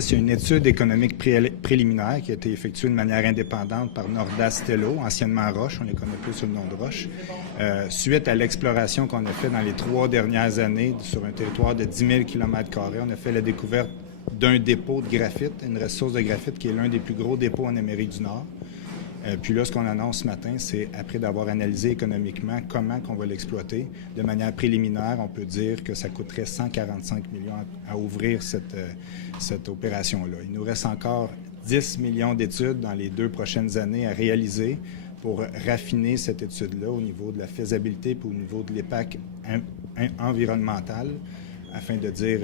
C'est une étude économique préliminaire qui a été effectuée de manière indépendante par Nordas Stello, anciennement Roche, on les connaît plus sous le nom de Roche, suite à l'exploration qu'on a fait dans les 3 dernières années sur un territoire de 10 000 km². On a fait la découverte d'un dépôt de graphite, une ressource de graphite qui est l'un des plus gros dépôts en Amérique du Nord. Puis là, ce qu'on annonce ce matin, c'est après d'avoir analysé économiquement comment qu'on va l'exploiter, de manière préliminaire, on peut dire que ça coûterait 145 millions à ouvrir cette opération-là. Il nous reste encore 10 millions d'études dans les 2 prochaines années à réaliser pour raffiner cette étude-là au niveau de la faisabilité et au niveau de l'impact environnemental, afin de dire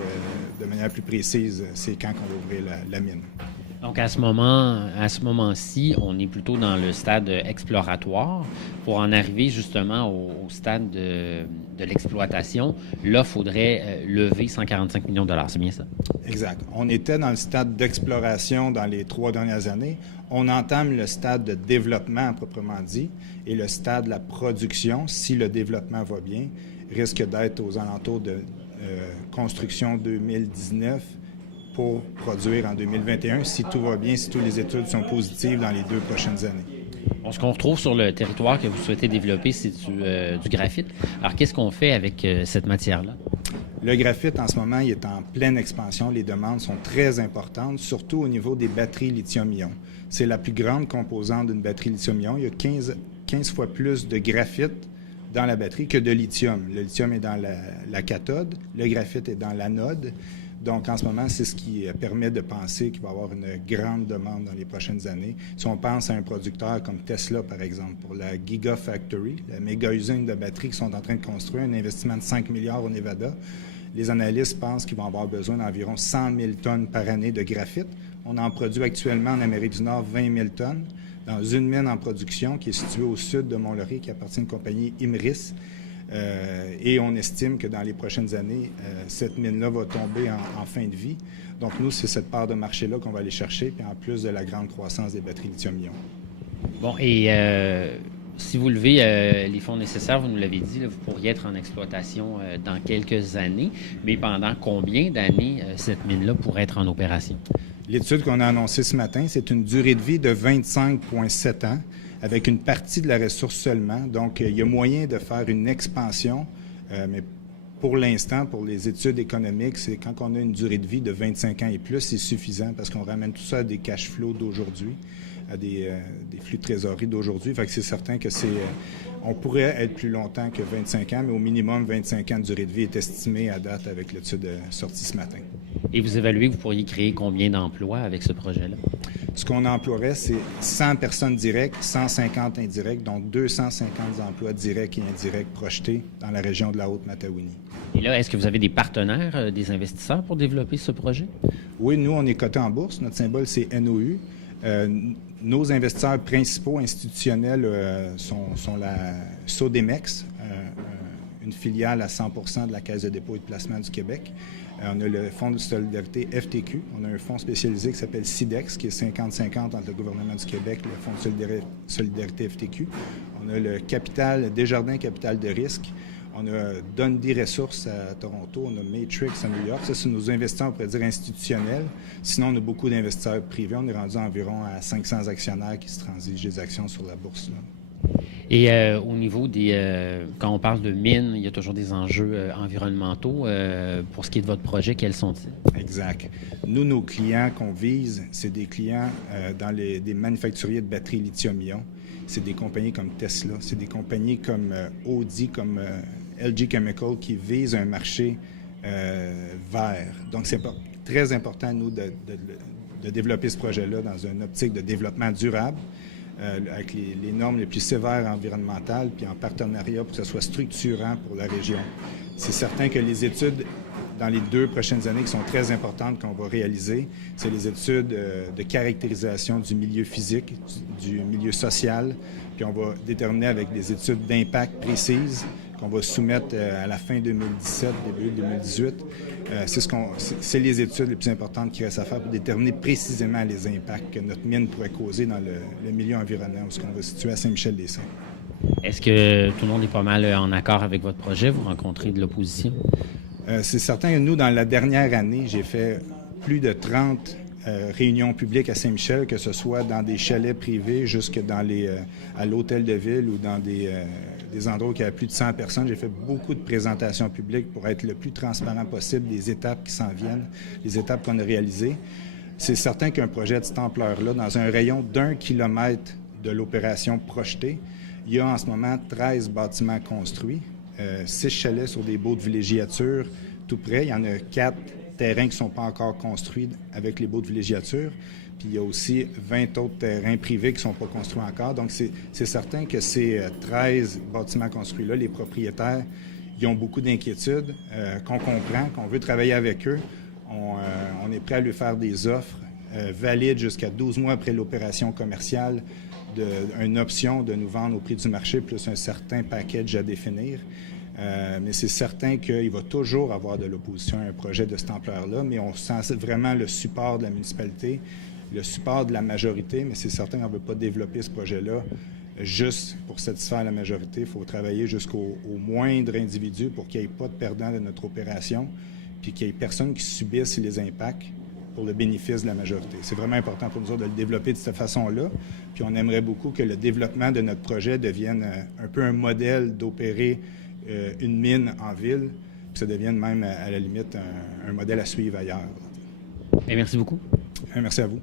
de manière plus précise c'est quand qu'on va ouvrir la mine. Donc, à ce moment-ci, on est plutôt dans le stade exploratoire. Pour en arriver justement au stade de l'exploitation, là, il faudrait lever 145 millions de dollars. C'est bien ça? Exact. On était dans le stade d'exploration dans les 3 dernières années. On entame le stade de développement, proprement dit, et le stade de la production, si le développement va bien, risque d'être aux alentours de construction 2019 pour produire en 2021, si tout va bien, si toutes les études sont positives dans les 2 prochaines années. Bon, ce qu'on retrouve sur le territoire que vous souhaitez développer, c'est du graphite. Alors, qu'est-ce qu'on fait avec cette matière-là? Le graphite, en ce moment, il est en pleine expansion. Les demandes sont très importantes, surtout au niveau des batteries lithium-ion. C'est la plus grande composante d'une batterie lithium-ion. Il y a 15 fois plus de graphite dans la batterie que de lithium. Le lithium est dans la cathode, le graphite est dans l'anode. Donc, en ce moment, c'est ce qui permet de penser qu'il va y avoir une grande demande dans les prochaines années. Si on pense à un producteur comme Tesla, par exemple, pour la Gigafactory, la méga-usine de batteries qu'ils sont en train de construire, un investissement de 5 milliards au Nevada, les analystes pensent qu'ils vont avoir besoin d'environ 100 000 tonnes par année de graphite. On en produit actuellement en Amérique du Nord 20 000 tonnes dans une mine en production qui est située au sud de Mont-Laurier, qui appartient à une compagnie Imris. Et on estime que dans les prochaines années, cette mine-là va tomber en fin de vie. Donc, nous, c'est cette part de marché-là qu'on va aller chercher, puis en plus de la grande croissance des batteries lithium-ion. Bon, et si vous levez les fonds nécessaires, vous nous l'avez dit, là, vous pourriez être en exploitation dans quelques années, mais pendant combien d'années cette mine-là pourrait être en opération? L'étude qu'on a annoncée ce matin, c'est une durée de vie de 25,7 ans, avec une partie de la ressource seulement. Donc, il y a moyen de faire une expansion, mais pour l'instant, pour les études économiques, c'est quand on a une durée de vie de 25 ans et plus, c'est suffisant parce qu'on ramène tout ça à des cash flows d'aujourd'hui, à des flux de trésorerie d'aujourd'hui. Fait que c'est certain que on pourrait être plus longtemps que 25 ans, mais au minimum 25 ans de durée de vie est estimé à date avec l'étude sortie ce matin. Et vous évaluez que vous pourriez créer combien d'emplois avec ce projet-là? Ce qu'on emploierait, c'est 100 personnes directes, 150 indirectes, donc 250 emplois directs et indirects projetés dans la région de la Haute-Matawini. Et là, est-ce que vous avez des partenaires, des investisseurs pour développer ce projet? Oui, nous, on est coté en bourse. Notre symbole, c'est NOU. Nos investisseurs principaux institutionnels sont la Sodmex, une filiale à 100% de la Caisse de dépôt et de placement du Québec. On a le Fonds de solidarité FTQ. On a un fonds spécialisé qui s'appelle SIDEX, qui est 50-50 entre le gouvernement du Québec et le Fonds de solidarité FTQ. On a le Capital, Desjardins Capital de risque. On a Dundee Ressources à Toronto. On a Matrix à New York. Ça, c'est nos investisseurs, on pourrait dire, institutionnels. Sinon, on a beaucoup d'investisseurs privés. On est rendu environ à 500 actionnaires qui se transigent des actions sur la bourse, là. Et au niveau quand on parle de mines, il y a toujours des enjeux environnementaux. Pour ce qui est de votre projet, quels sont-ils? Exact. Nous, nos clients qu'on vise, c'est des clients dans des manufacturiers de batteries lithium-ion. C'est des compagnies comme Tesla, c'est des compagnies comme Audi, comme LG Chemical qui visent un marché vert. Donc, c'est très important, nous, de développer ce projet-là dans une optique de développement durable, avec les normes les plus sévères environnementales, puis en partenariat pour que ce soit structurant pour la région. C'est certain que les études dans les 2 prochaines années qui sont très importantes qu'on va réaliser, c'est les études de caractérisation du milieu physique, du milieu social, puis on va déterminer avec des études d'impact précises qu'on va soumettre à la fin 2017, début 2018. C'est les études les plus importantes qui restent à faire pour déterminer précisément les impacts que notre mine pourrait causer dans le milieu environnant où on va se situer à Saint-Michel-des-Saints. Est-ce que tout le monde est pas mal en accord avec votre projet? Vous rencontrez de l'opposition? C'est certain que nous, dans la dernière année, j'ai fait plus de 30 réunions publiques à Saint-Michel, que ce soit dans des chalets privés jusque dans à l'hôtel de ville ou dans des endroits où il y a plus de 100 personnes. J'ai fait beaucoup de présentations publiques pour être le plus transparent possible des étapes qui s'en viennent, les étapes qu'on a réalisées. C'est certain qu'un projet de cette ampleur-là, dans un rayon d'1 kilomètre de l'opération projetée, il y a en ce moment 13 bâtiments construits, 6 chalets sur des baux de villégiature tout près. Il y en a 4 terrains qui ne sont pas encore construits avec les baux de villégiature. Puis il y a aussi 20 autres terrains privés qui ne sont pas construits encore. Donc, c'est certain que ces 13 bâtiments construits-là, les propriétaires, ils ont beaucoup d'inquiétudes, qu'on comprend, qu'on veut travailler avec eux. On est prêt à lui faire des offres valides jusqu'à 12 mois après l'opération commerciale, une option de nous vendre au prix du marché, plus un certain package à définir. Mais c'est certain qu'il va toujours avoir de l'opposition à un projet de cette ampleur-là, mais on sent vraiment le support de la municipalité, le support de la majorité, mais c'est certain qu'on ne veut pas développer ce projet-là juste pour satisfaire la majorité. Il faut travailler jusqu'au moindre individu pour qu'il n'y ait pas de perdant de notre opération, puis qu'il n'y ait personne qui subisse les impacts pour le bénéfice de la majorité. C'est vraiment important pour nous autres de le développer de cette façon-là, puis on aimerait beaucoup que le développement de notre projet devienne un peu un modèle d'opérer une mine en ville, puis ça devienne même, à la limite, un modèle à suivre ailleurs. Et merci beaucoup. Merci à vous.